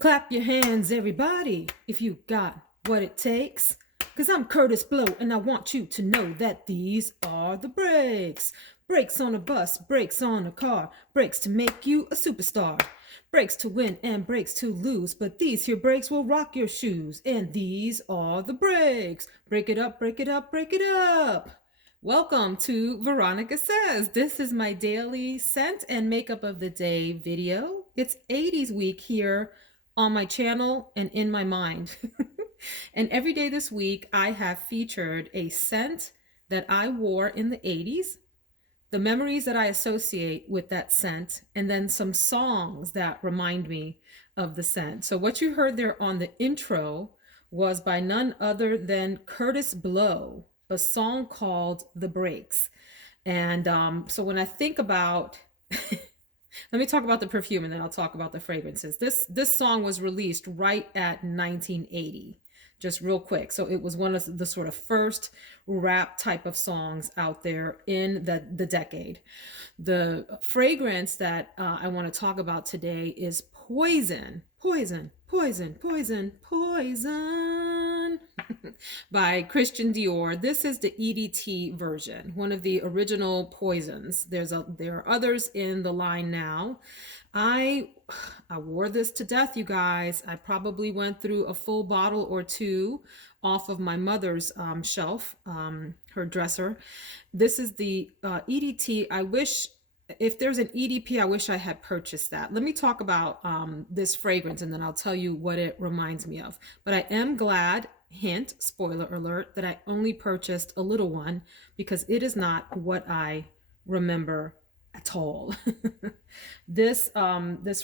Clap your hands, everybody, if you got what it takes. Cause I'm Curtis Blow, and I want you to know that these are the breaks. Brakes on a bus, brakes on a car, brakes to make you a superstar. Brakes to win and brakes to lose, but these here brakes will rock your shoes. And these are the breaks. Break it up, break it up, break it up. Welcome to Veronica Says. This is my daily scent and makeup of the day video. It's 80s week here on my channel and in my mind. And every day this week, I have featured a scent that I wore in the 80s, the memories that I associate with that scent, and then some songs that remind me of the scent. So, what you heard there on the intro was by none other than Curtis Blow, a song called The Breaks. And so, when I think about let me talk about the perfume and then I'll talk about the fragrances. This song was released right at 1980, just real quick. So it was one of the sort of first rap type of songs out there in the decade. The fragrance that I want to talk about today is Poison. Poison, poison, poison, poison by Christian Dior. This is the EDT version, one of the original poisons. There are others in the line now. I wore this to death, you guys. I probably went through a full bottle or two off of my mother's shelf, her dresser. This is the EDT. I wish if there's an EDP, I wish I had purchased that. Let me talk about this fragrance and then I'll tell you what it reminds me of. But I am glad, hint, spoiler alert, that I only purchased a little one because it is not what I remember at all. This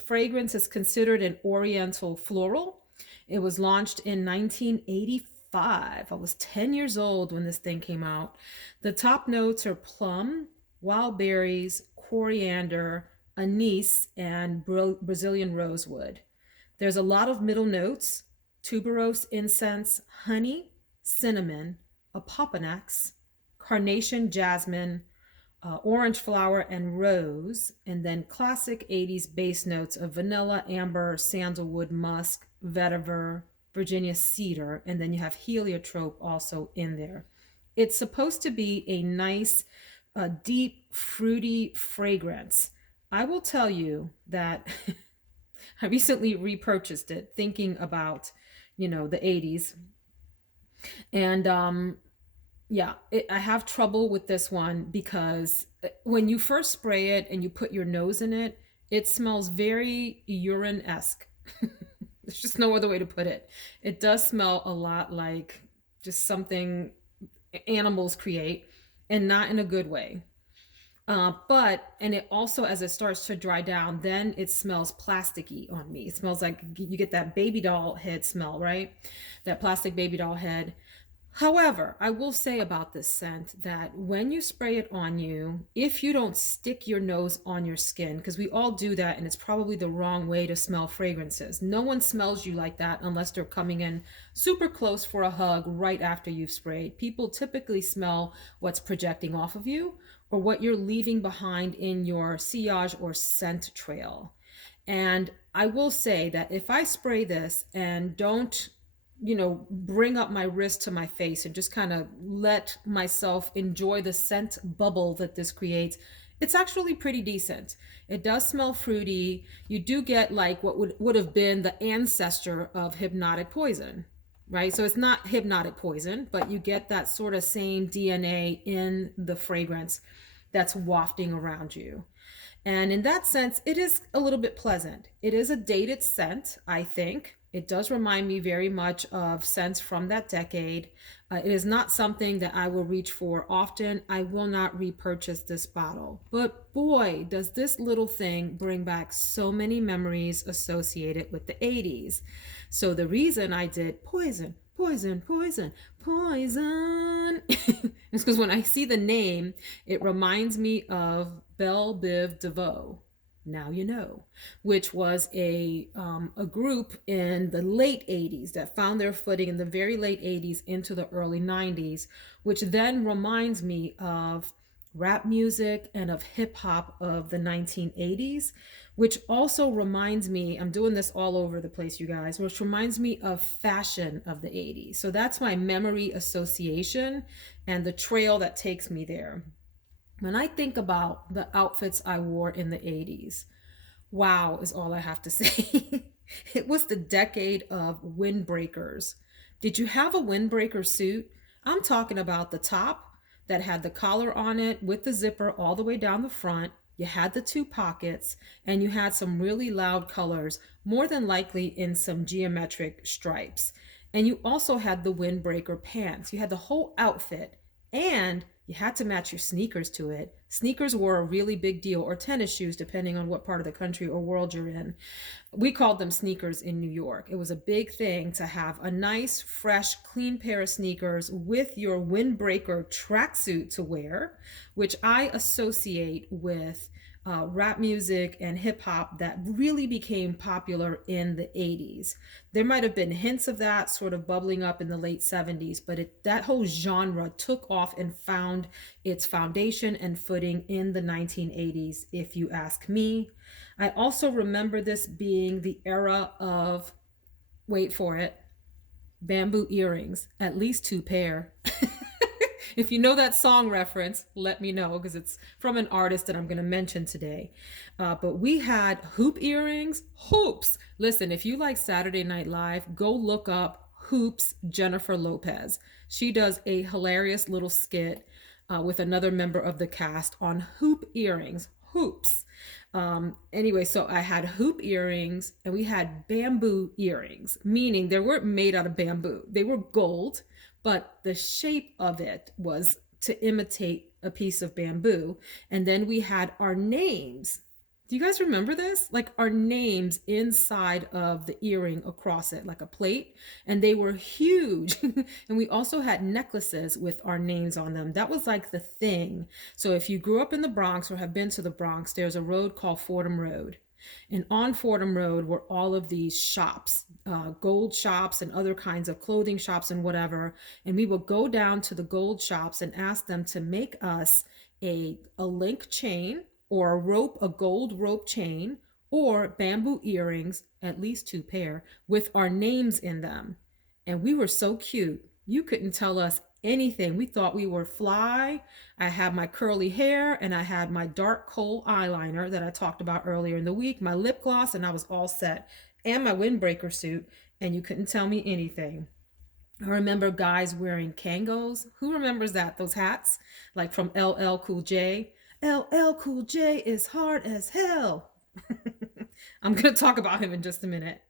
fragrance is considered an oriental floral. It was launched in 1985. I was 10 years old when this thing came out. The top notes are plum, wild berries, coriander, anise, and Brazilian rosewood. There's a lot of middle notes: tuberose incense, honey, cinnamon, opoponax, carnation jasmine, orange flower, and rose, and then classic 80s base notes of vanilla, amber, sandalwood, musk, vetiver, Virginia cedar, and then you have heliotrope also in there. It's supposed to be a nice, deep, fruity fragrance. I will tell you that I recently repurchased it thinking about, the 80s. And yeah, I have trouble with this one because when you first spray it and you put your nose in it, it smells very urine-esque. There's just no other way to put it. It does smell a lot like just something animals create, and not in a good way. And it also, as it starts to dry down, then it smells plasticky on me. It smells like you get that baby doll head smell, right? That plastic baby doll head. However, I will say about this scent that when you spray it on you, if you don't stick your nose on your skin, because we all do that and it's probably the wrong way to smell fragrances. No one smells you like that unless they're coming in super close for a hug right after you've sprayed. People typically smell what's projecting off of you or what you're leaving behind in your sillage or scent trail. And I will say that if I spray this and don't bring up my wrist to my face and just kind of let myself enjoy the scent bubble that this creates, it's actually pretty decent. It does smell fruity. You do get like what would have been the ancestor of hypnotic poison, right? So it's not hypnotic poison, but you get that sort of same DNA in the fragrance that's wafting around you. And in that sense, it is a little bit pleasant. It is a dated scent, I think. It does remind me very much of scents from that decade. It is not something that I will reach for often. I will not repurchase this bottle. But boy, does this little thing bring back so many memories associated with the 80s. So the reason I did poison, poison, poison, poison is because when I see the name, it reminds me of Belle Biv DeVoe. Now You Know, which was a group in the late 80s that found their footing in the very late 80s into the early 90s, which then reminds me of rap music and of hip hop of the 1980s, which also reminds me, I'm doing this all over the place, you guys, which reminds me of fashion of the 80s. So that's my memory association and the trail that takes me there. When I think about the outfits I wore in the 80s, wow is all I have to say. It was the decade of windbreakers. Did you have a windbreaker suit? I'm talking about the top that had the collar on it with the zipper all the way down the front. You had the two pockets and you had some really loud colors, more than likely in some geometric stripes. And you also had the windbreaker pants. You had the whole outfit and you had to match your sneakers to it. Sneakers were a really big deal, or tennis shoes, depending on what part of the country or world you're in. We called them sneakers in New York. It was a big thing to have a nice, fresh, clean pair of sneakers with your windbreaker tracksuit to wear, which I associate with rap music and hip hop that really became popular in the 80s. There might have been hints of that sort of bubbling up in the late 70s, but that whole genre took off and found its foundation and footing in the 1980s, if you ask me. I also remember this being the era of, wait for it, bamboo earrings, at least two pair. If you know that song reference, let me know because it's from an artist that I'm going to mention today. But we had hoop earrings, hoops. Listen, if you like Saturday Night Live, go look up Hoops Jennifer Lopez. She does a hilarious little skit with another member of the cast on hoop earrings, hoops. Anyway, so I had hoop earrings and we had bamboo earrings, meaning they weren't made out of bamboo. They were gold, but the shape of it was to imitate a piece of bamboo. And then we had our names. Do you guys remember this? Like our names inside of the earring across it, like a plate. And they were huge. And we also had necklaces with our names on them. That was like the thing. So if you grew up in the Bronx or have been to the Bronx, there's a road called Fordham Road. And on Fordham Road were all of these shops, gold shops and other kinds of clothing shops and whatever. And we would go down to the gold shops and ask them to make us a link chain or a gold rope chain or bamboo earrings, at least two pair, with our names in them. And we were so cute. You couldn't tell us anything. We thought we were fly. I had my curly hair and I had my dark kohl eyeliner that I talked about earlier in the week, my lip gloss, and I was all set, and my windbreaker suit, and you couldn't tell me anything. I remember guys wearing Kangos. Who remembers that? Those hats, like from LL Cool J. LL Cool J is hard as hell. I'm going to talk about him in just a minute.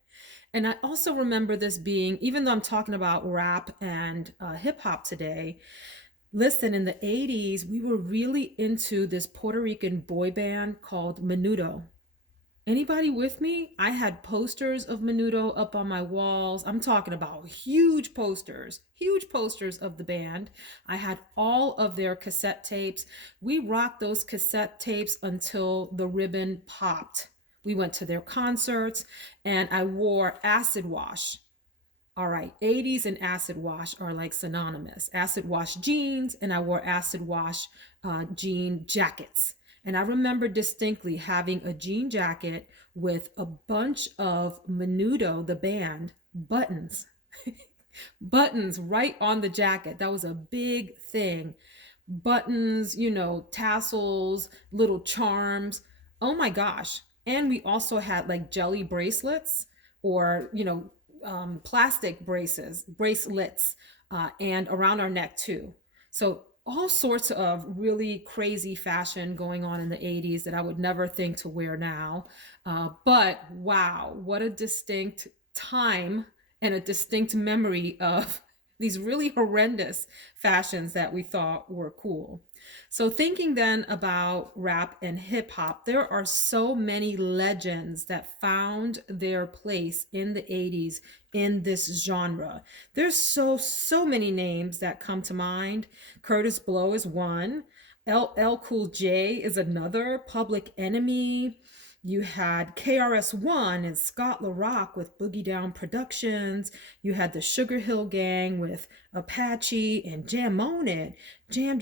And I also remember this being, even though I'm talking about rap and hip hop today, listen, in the 80s, we were really into this Puerto Rican boy band called Menudo. Anybody with me? I had posters of Menudo up on my walls. I'm talking about huge posters of the band. I had all of their cassette tapes. We rocked those cassette tapes until the ribbon popped. We went to their concerts and I wore acid wash. All right, 80s and acid wash are like synonymous. Acid wash jeans, and I wore acid wash jean jackets. And I remember distinctly having a jean jacket with a bunch of Menudo, the band, buttons. Buttons right on the jacket. That was a big thing. Buttons, tassels, little charms. Oh my gosh. And we also had like jelly bracelets or, plastic bracelets, and around our neck too. So all sorts of really crazy fashion going on in the 80s that I would never think to wear now. But wow, what a distinct time and a distinct memory of these really horrendous fashions that we thought were cool. So thinking then about rap and hip hop, there are so many legends that found their place in the 80s in this genre. There's so many names that come to mind. Curtis Blow is one. LL Cool J is another. Public Enemy. You had KRS-One and Scott LaRock with Boogie Down Productions. You had the Sugar Hill Gang with Apache and Jam On It, Jam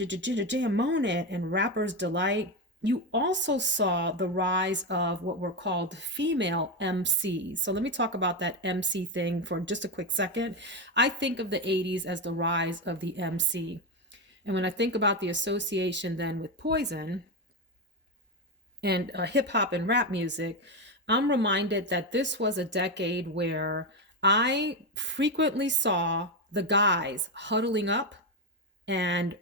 On It, and Rapper's Delight. you also saw the rise of what were called female MCs. So let me talk about that MC thing for just a quick second. I think of the 80s as the rise of the MC. And when I think about the association then with Poison and hip hop and rap music, I'm reminded that this was a decade where I frequently saw the guys huddling up and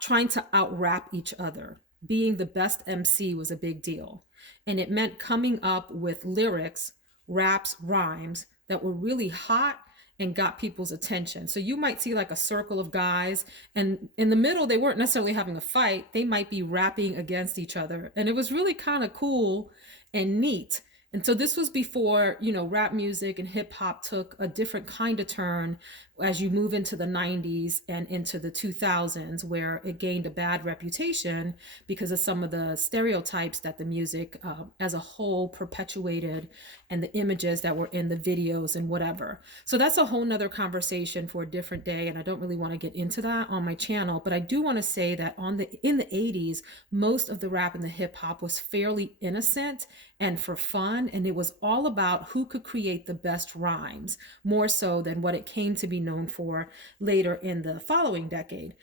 trying to out rap each other. Being the best MC was a big deal. And it meant coming up with lyrics, raps, rhymes that were really hot and got people's attention. So you might see like a circle of guys, and in the middle, they weren't necessarily having a fight. They might be rapping against each other. And it was really kind of cool and neat. And so this was before, rap music and hip hop took a different kind of turn as you move into the 90s and into the 2000s, where it gained a bad reputation because of some of the stereotypes that the music as a whole perpetuated and the images that were in the videos and whatever. So that's a whole nother conversation for a different day. And I don't really want to get into that on my channel, but I do want to say that in the 80s, most of the rap and the hip hop was fairly innocent and for fun. And it was all about who could create the best rhymes, more so than what it came to be known for later in the following decade.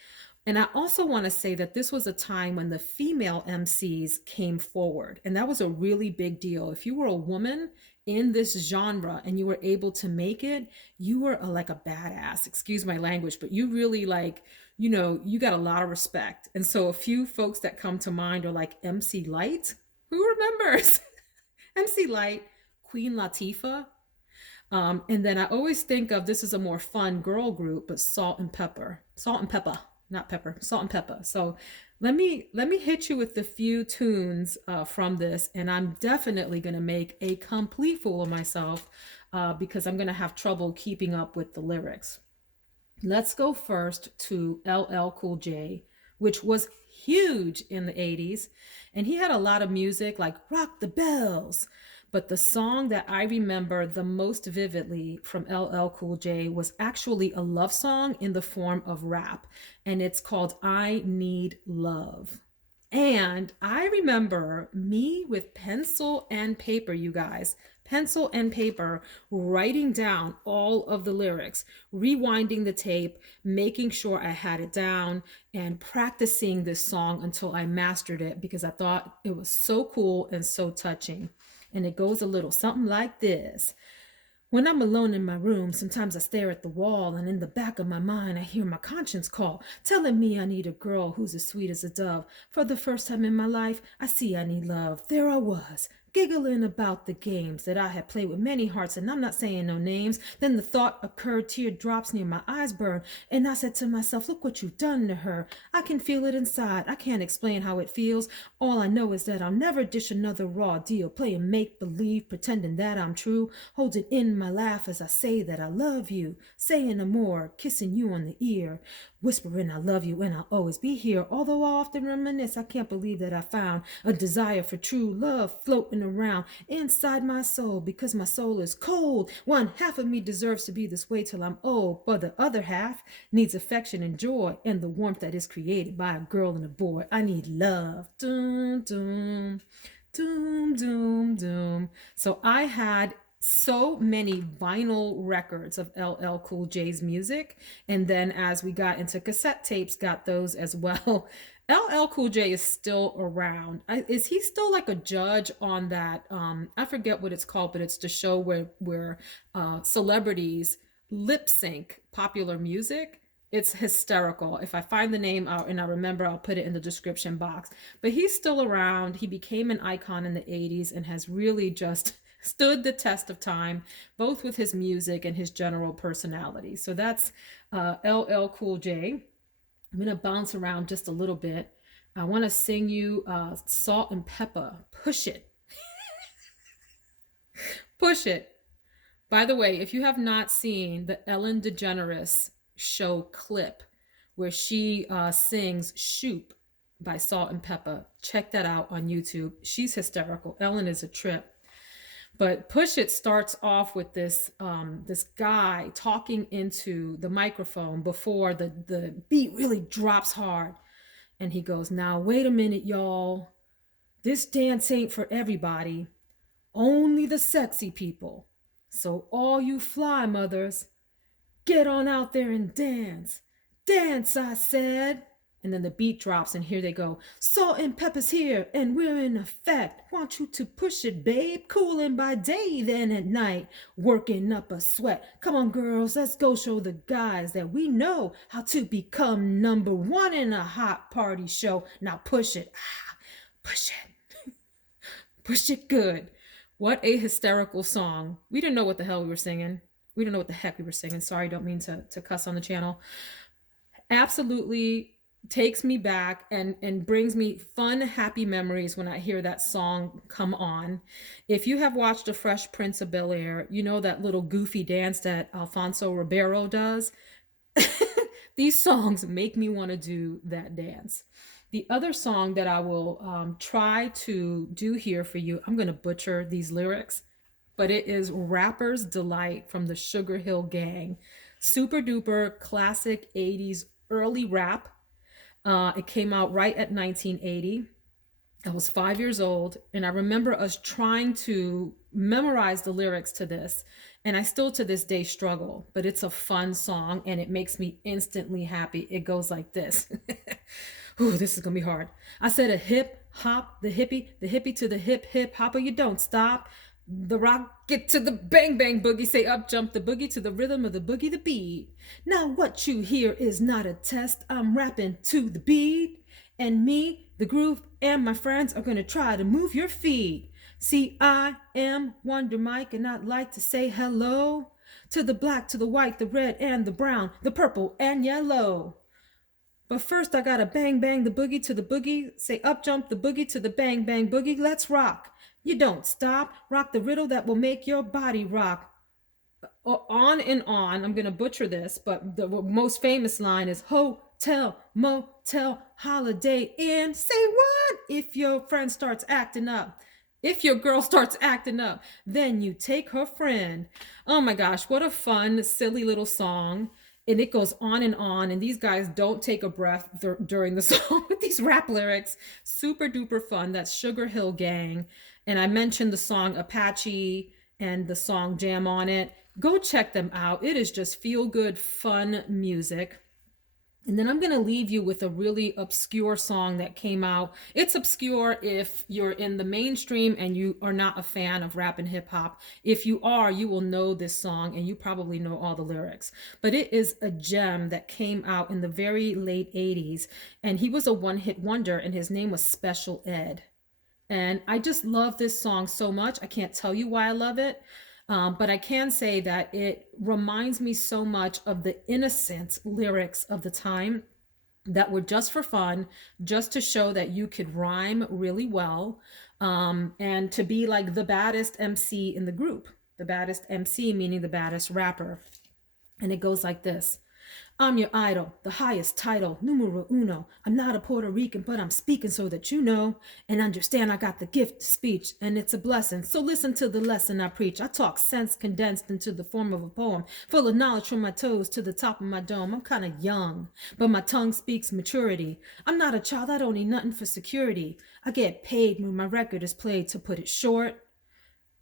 And I also want to say that this was a time when the female MCs came forward, and that was a really big deal. If you were a woman in this genre and you were able to make it, you were like a badass, excuse my language, but you really you got a lot of respect. And so a few folks that come to mind are like MC Light. Who remembers? MC Light, Queen Latifah. And then I always think of, this is a more fun girl group, but Salt and Pepper. Salt and Pepper, not pepper, Salt and Pepper. So let me hit you with the few tunes from this, and I'm definitely going to make a complete fool of myself because I'm going to have trouble keeping up with the lyrics. Let's go first to LL Cool J, which was huge in the 80s. And he had a lot of music like Rock the Bells. But the song that I remember the most vividly from LL Cool J was actually a love song in the form of rap. And it's called I Need Love. And I remember me with pencil and paper, you guys, pencil and paper, writing down all of the lyrics, rewinding the tape, making sure I had it down, and practicing this song until I mastered it because I thought it was so cool and so touching. And it goes a little something like this. When I'm alone in my room, sometimes I stare at the wall, and in the back of my mind, I hear my conscience call, telling me I need a girl who's as sweet as a dove. For the first time in my life, I see I need love. There I was, giggling about the games that I had played with many hearts, and I'm not saying no names. Then the thought occurred, teardrops near my eyes burned, and I said to myself, look what you've done to her. I can feel it inside. I can't explain how it feels. All I know is that I'll never dish another raw deal, playing make-believe, pretending that I'm true, holding in my laugh as I say that I love you, saying no more, kissing you on the ear, whispering I love you and I'll always be here. Although I often reminisce, I can't believe that I found a desire for true love floating around inside my soul, because my soul is cold. One half of me deserves to be this way till I'm old, but the other half needs affection and joy and the warmth that is created by a girl and a boy. I need love. Doom, doom, doom, doom, doom. So I had so many vinyl records of LL Cool J's music, and then as we got into cassette tapes, got those as well. LL Cool J is still around. Is he still like a judge on that? I forget what it's called, but it's the show where celebrities lip sync popular music. It's hysterical. If I find the name out and I remember, I'll put it in the description box. But he's still around. He became an icon in the 80s and has really just stood the test of time, both with his music and his general personality. So that's LL Cool J. I'm going to bounce around just a little bit. I want to sing you Salt and Pepper, Push It. Push It. By the way, if you have not seen the Ellen DeGeneres show clip where she sings Shoop by Salt and Pepper, check that out on YouTube. She's hysterical. Ellen is a trip. But Push It starts off with this this guy talking into the microphone before the beat really drops hard. And he goes, now, wait a minute, y'all. This dance ain't for everybody, only the sexy people. So all you fly mothers, get on out there and dance. Dance, I said. And then the beat drops, and here they go. Salt and pepper's here, and we're in effect. Want you to push it, babe. Cooling by day, then at night, working up a sweat. Come on, girls, let's go show the guys that we know how to become number one in a hot party show. Now push it. Push it. Push it good. What a hysterical song. We didn't know what the hell we were singing. We didn't know what the heck we were singing. Sorry, don't mean to cuss on the channel. Absolutely takes me back and brings me fun, happy memories when I hear that song come on. If you have watched A Fresh Prince of Bel-Air, you know that little goofy dance that Alfonso Ribeiro does. These songs make me want to do that dance. The other song that I will try to do here for you, I'm going to butcher these lyrics, but it is Rapper's Delight from the Sugar Hill Gang. Super duper classic 80s early rap. It came out right at 1980. I was 5 years old, and I remember us trying to memorize the lyrics to this, and I still to this day struggle, but it's a fun song and it makes me instantly happy. It goes like this. Ooh, this is gonna be hard. I said a hip hop, the hippie to the hip hip hopper, you don't stop. The rocket to the bang bang boogie, say up jump the boogie to the rhythm of the boogie the beat. Now what you hear is not a test, I'm rapping to the beat. And me, the groove, and my friends are gonna try to move your feet. See, I am Wonder Mike, and I'd like to say hello to the black, to the white, the red, and the brown, the purple, and yellow. But first I gotta bang bang the boogie to the boogie, say up jump the boogie to the bang bang boogie, let's rock. You don't stop, rock the riddle that will make your body rock. On and on, I'm gonna butcher this, but the most famous line is hotel, motel, holiday inn. Say what? If your friend starts acting up, if your girl starts acting up, then you take her friend. Oh my gosh, what a fun, silly little song. And it goes on, and these guys don't take a breath during the song with these rap lyrics. Super duper fun. That's Sugar Hill Gang. And I mentioned the song Apache and the song Jam on It. Go check them out. It is just feel good, fun music. And then I'm going to leave you with a really obscure song that came out. It's obscure if you're in the mainstream and you are not a fan of rap and hip hop. If you are, you will know this song and you probably know all the lyrics. But it is a gem that came out in the very late 80s. And he was a one-hit wonder, and his name was Special Ed. And I just love this song so much. I can't tell you why I love it. But I can say that it reminds me so much of the innocent lyrics of the time that were just for fun, just to show that you could rhyme really well, and to be like the baddest MC in the group. The baddest MC meaning the baddest rapper. And it goes like this. I'm your idol, the highest title, numero uno. I'm not a Puerto Rican, but I'm speaking so that you know and understand I got the gift of speech, and it's a blessing. So listen to the lesson I preach. I talk sense condensed into the form of a poem, full of knowledge from my toes to the top of my dome. I'm kind of young, but my tongue speaks maturity. I'm not a child, I don't need nothing for security. I get paid when my record is played. To put it short,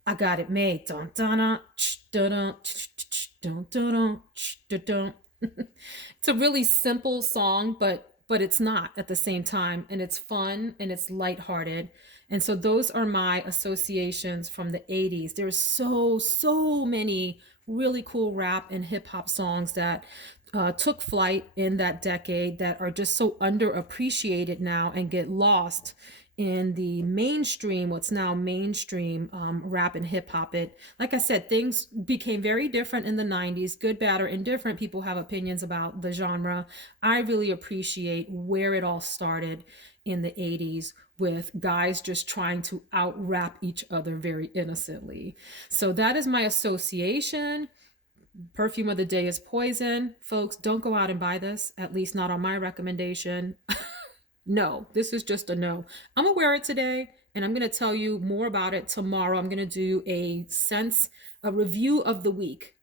I got it made. Dun dun dun dun dun dun dun dun. It's a really simple song, but it's not at the same time, and it's fun and it's lighthearted. And so those are my associations from the 80s. There's so many really cool rap and hip hop songs that took flight in that decade that are just so underappreciated now and get lost in the mainstream, what's now mainstream rap and hip hop. It, like I said, things became very different in the 90s, good, bad, or indifferent. People have opinions about the genre. I really appreciate where it all started in the 80s with guys just trying to out rap each other very innocently. So that is my association. Perfume of the day is Poison. Folks, don't go out and buy this, at least not on my recommendation. No, this is just a no. I'm gonna wear it today, and I'm gonna tell you more about it tomorrow. I'm gonna do a review of the week.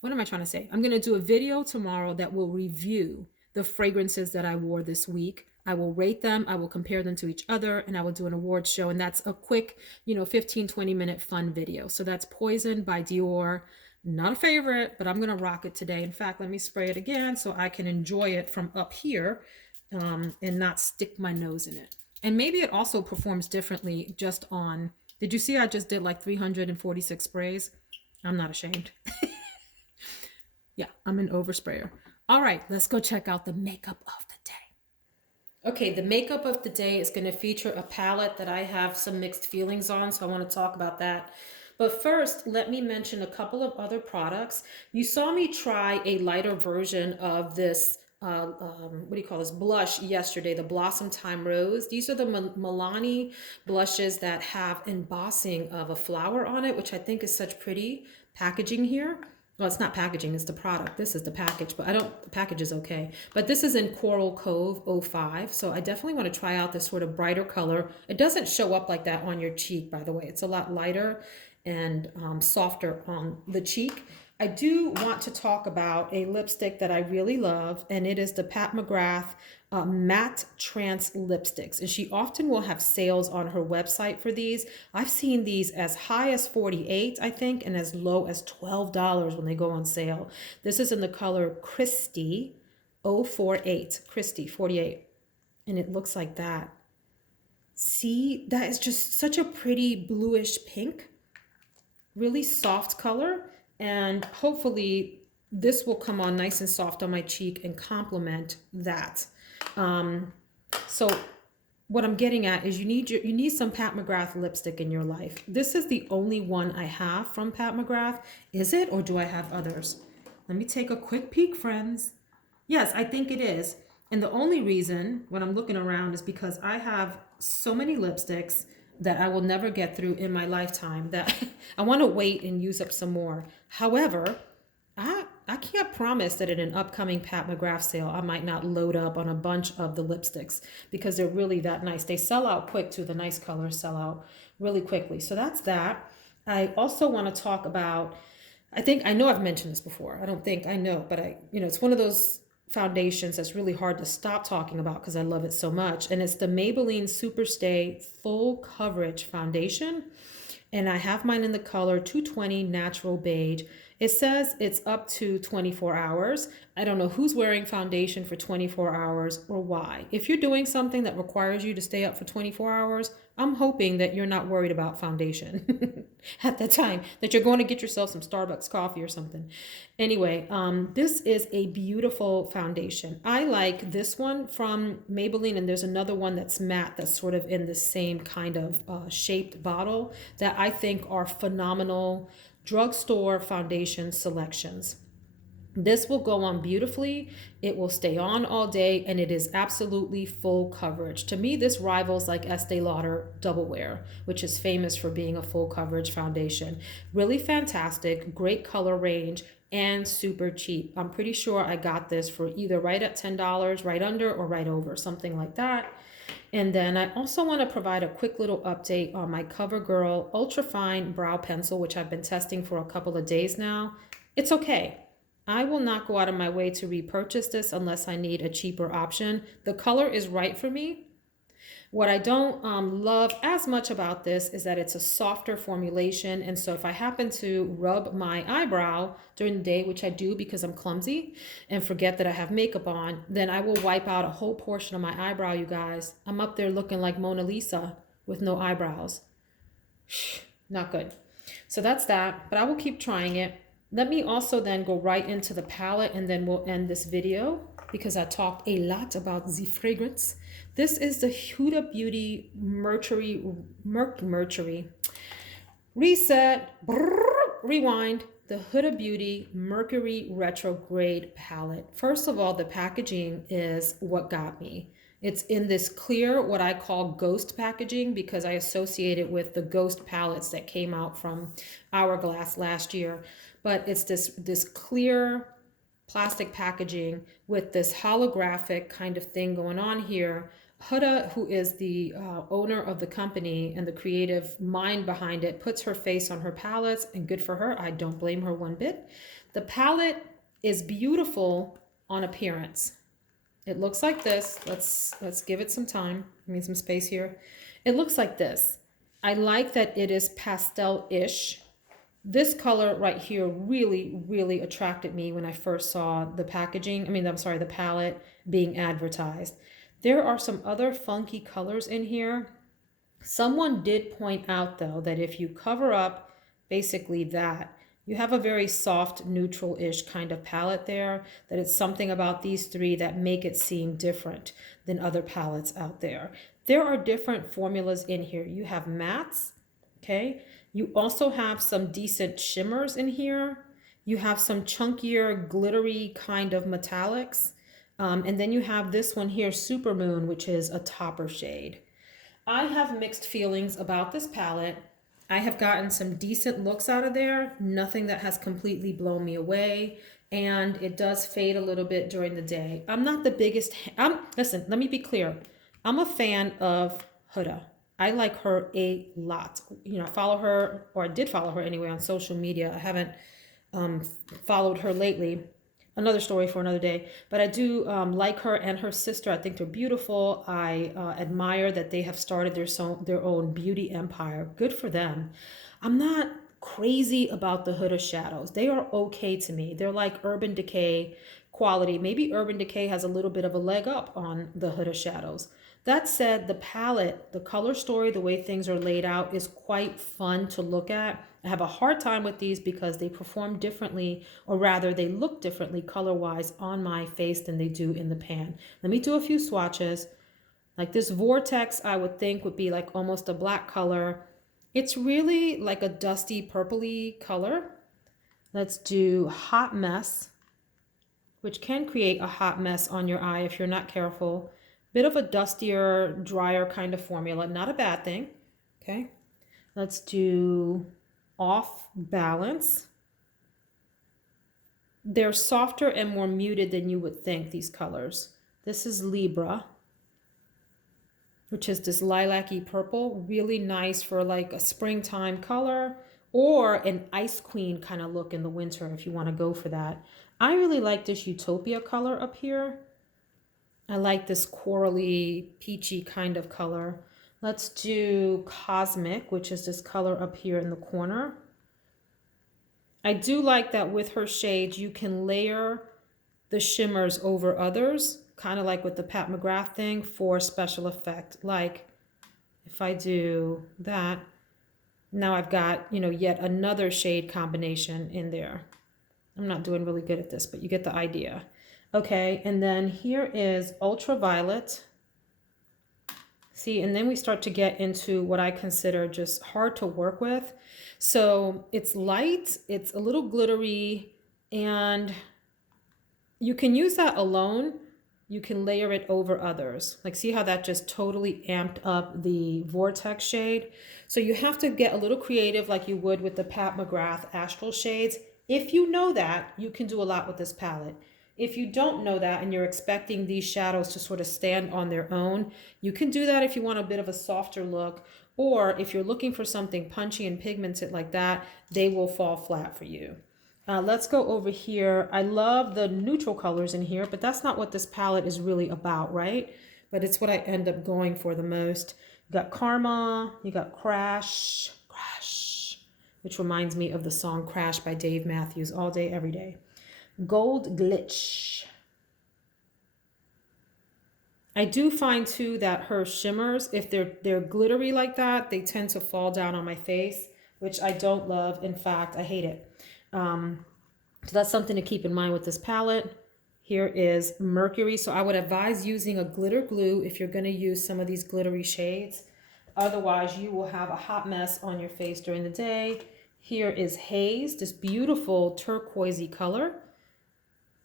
What am I trying to say? I'm gonna do a video tomorrow that will review the fragrances that I wore this week. I will rate them, I will compare them to each other, and I will do an awards show. And that's a quick, 15-20 minute fun video. So that's Poison by Dior. Not a favorite, but I'm going to rock it today. In fact, let me spray it again so I can enjoy it from up here and not stick my nose in it. And maybe it also performs differently just on, did you see I just did like 346 sprays? I'm not ashamed. Yeah, I'm an oversprayer. All right, let's go check out the makeup of the day. Okay, the makeup of the day is going to feature a palette that I have some mixed feelings on, so I want to talk about that. But first, let me mention a couple of other products. You saw me try a lighter version of this, what do you call this, blush yesterday, the Blossom Time Rose. These are the Milani blushes that have embossing of a flower on it, which I think is such pretty packaging here. Well, it's not packaging, it's the product. This is the package, but the package is okay. But this is in Coral Cove 05. So I definitely want to try out this sort of brighter color. It doesn't show up like that on your cheek, by the way. It's a lot lighter and softer on the cheek. I do want to talk about a lipstick that I really love, and it is the Pat McGrath matte trance lipsticks. And she often will have sales on her website for these. I've seen these as high as $48, I think, and as low as $12 when they go on sale. This is in the color Christy 048, Christy 48. And it looks like that. See, that is just such a pretty bluish pink, really soft color. And hopefully this will come on nice and soft on my cheek and complement that. So what I'm getting at is you need some Pat McGrath lipstick in your life. This is the only one I have from Pat McGrath. Is it, or do I have others? Let me take a quick peek, friends. Yes, I think it is. And the only reason when I'm looking around is because I have so many lipsticks that I will never get through in my lifetime that I want to wait and use up some more. However, I can't promise that in an upcoming Pat McGrath sale, I might not load up on a bunch of the lipsticks because they're really that nice. They sell out quick too. The nice colors sell out really quickly. So that's that. I also want to talk about, I know I've mentioned this before. I know, but it's one of those foundations that's really hard to stop talking about because I love it so much. And it's the Maybelline Superstay Full Coverage Foundation. And I have mine in the color 220 Natural Beige. It says it's up to 24 hours. I don't know who's wearing foundation for 24 hours or why. If you're doing something that requires you to stay up for 24 hours, I'm hoping that you're not worried about foundation at that time, that you're going to get yourself some Starbucks coffee or something. Anyway, this is a beautiful foundation. I like this one from Maybelline, and there's another one that's matte that's sort of in the same kind of shaped bottle that I think are phenomenal drugstore foundation selections. This will go on beautifully. It will stay on all day, and it is absolutely full coverage. To me, this rivals like Estee Lauder Double Wear, which is famous for being a full coverage foundation. Really fantastic, great color range, and super cheap. I'm pretty sure I got this for either right at $10, right under, or right over, something like that. And then I also want to provide a quick little update on my Covergirl Ultra Fine Brow Pencil, which I've been testing for a couple of days now. It's okay. I will not go out of my way to repurchase this unless I need a cheaper option. The color is right for me. What I don't love as much about this is that it's a softer formulation. And so if I happen to rub my eyebrow during the day, which I do because I'm clumsy and forget that I have makeup on, then I will wipe out a whole portion of my eyebrow, you guys. I'm up there looking like Mona Lisa with no eyebrows. Not good. So that's that, but I will keep trying it. Let me also then go right into the palette, and then we'll end this video because I talked a lot about the fragrance. This is the Huda Beauty Mercury Reset, rewind, the Huda Beauty Mercury Retrograde palette. First of all, the packaging is what got me. It's in this clear, what I call ghost packaging, because I associate it with the ghost palettes that came out from Hourglass last year. But it's this clear plastic packaging with this holographic kind of thing going on here. Huda, who is the owner of the company and the creative mind behind it, puts her face on her palettes, and good for her. I don't blame her one bit. The palette is beautiful on appearance. It looks like this. Let's give it some time. I mean, some space here. It looks like this. I like that it is pastel-ish. This color right here really, really attracted me when I first saw the packaging. I mean, I'm sorry, the palette being advertised. There are some other funky colors in here. Someone did point out though that if you cover up basically that, you have a very soft neutral-ish kind of palette there, that it's something about these three that make it seem different than other palettes out there. There are different formulas in here. You have mattes, okay? You also have some decent shimmers in here. You have some chunkier, glittery kind of metallics. And then you have this one here, Supermoon, which is a topper shade. I have mixed feelings about this palette. I have gotten some decent looks out of there, nothing that has completely blown me away, and it does fade a little bit during the day. I'm not the biggest, listen, let me be clear. I'm a fan of Huda. I like her a lot. You know, I follow her, or I did follow her anyway on social media. I haven't followed her lately. Another story for another day. But I do like her and her sister. I think they're beautiful. I admire that they have started their own beauty empire. Good for them. I'm not crazy about the Huda shadows. They are okay to me. They're like Urban Decay quality. Maybe Urban Decay has a little bit of a leg up on the Huda shadows. That said, the palette, the color story, the way things are laid out is quite fun to look at. I have a hard time with these because they perform differently, or rather they look differently color-wise on my face than they do in the pan. Let me do a few swatches. Like this Vortex, I would think would be like almost a black color. It's really like a dusty purpley color. Let's do Hot Mess, which can create a hot mess on your eye if you're not careful. Bit of a dustier, drier kind of formula, not a bad thing. Okay, let's do Off Balance. They're softer and more muted than you would think, these colors. This is Libra, which is this lilac-y purple, really nice for like a springtime color or an Ice Queen kind of look in the winter if you want to go for that. I really like this Utopia color up here. I like this corally, peachy kind of color. Let's do Cosmic, which is this color up here in the corner. I do like that with her shades, you can layer the shimmers over others, kind of like with the Pat McGrath thing for special effect. Like if I do that, now I've got, you know, yet another shade combination in there. I'm not doing really good at this, but you get the idea. Okay, and then here is Ultraviolet. See, and then we start to get into what I consider just hard to work with. So it's light, it's a little glittery, and you can use that alone. You can layer it over others. Like see how that just totally amped up the Vortex shade? So you have to get a little creative like you would with the Pat McGrath Astral shades. If you know that, you can do a lot with this palette. If you don't know that and you're expecting these shadows to sort of stand on their own, you can do that if you want a bit of a softer look, or if you're looking for something punchy and pigmented like that, they will fall flat for you. Let's go over here. I love the neutral colors in here, but that's not what this palette is really about, right? But it's what I end up going for the most. You got Karma, you got Crash, which reminds me of the song Crash by Dave Matthews, all day, every day. Gold Glitch. I do find too that her shimmers, if they're glittery like that, they tend to fall down on my face, which I don't love. In fact, I hate it. So that's something to keep in mind with this palette. Here is Mercury. So I would advise using a glitter glue if you're going to use some of these glittery shades. Otherwise, you will have a hot mess on your face during the day. Here is Haze, this beautiful turquoisey color,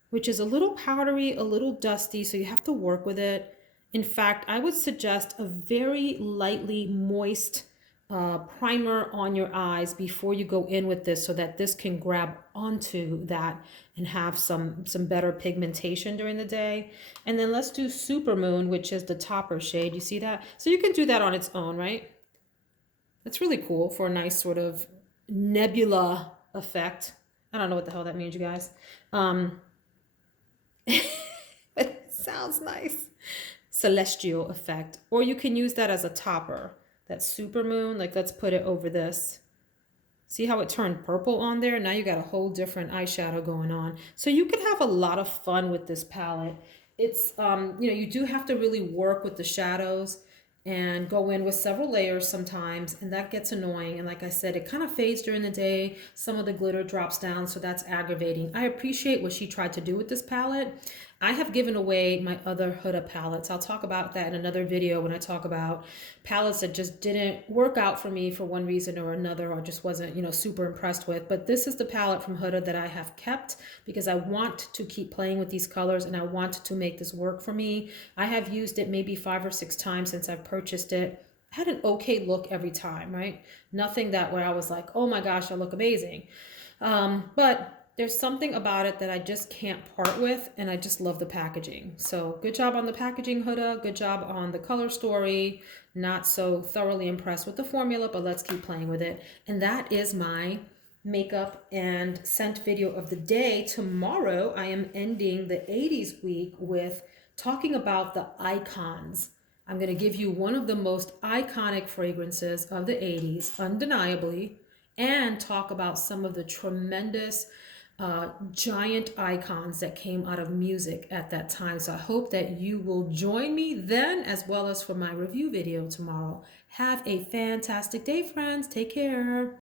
which is a little powdery, a little dusty, so you have to work with it. In fact, I would suggest a very lightly moist primer on your eyes before you go in with this so that this can grab onto that and have some better pigmentation during the day. And then let's do Supermoon, which is the topper shade. You see that? So you can do that on its own, right? That's really cool for a nice sort of nebula effect. I don't know what the hell that means, you guys. Sounds nice. Celestial effect. Or you can use that as a topper. That super moon, like let's put it over this. See how it turned purple on there? Now you got a whole different eyeshadow going on. So you can have a lot of fun with this palette. It's, you do have to really work with the shadows and go in with several layers sometimes, and that gets annoying. And like I said, it kind of fades during the day. Some of the glitter drops down, so that's aggravating. I appreciate what she tried to do with this palette. I have given away my other Huda palettes. I'll talk about that in another video when I talk about palettes that just didn't work out for me for one reason or another, or just wasn't, super impressed with. But this is the palette from Huda that I have kept because I want to keep playing with these colors and I want to make this work for me. I have used it maybe 5 or 6 times since I've purchased it. I had an okay look every time, right? Nothing that where I was like, oh my gosh, I look amazing. But there's something about it that I just can't part with, and I just love the packaging. So good job on the packaging, Huda. Good job on the color story. Not so thoroughly impressed with the formula, but let's keep playing with it. And that is my makeup and scent video of the day. Tomorrow, I am ending the 80s week with talking about the icons. I'm going to give you one of the most iconic fragrances of the 80s, undeniably, and talk about some of the tremendous giant icons that came out of music at that time. So I hope that you will join me then, as well as for my review video tomorrow. Have a fantastic day, friends. Take care.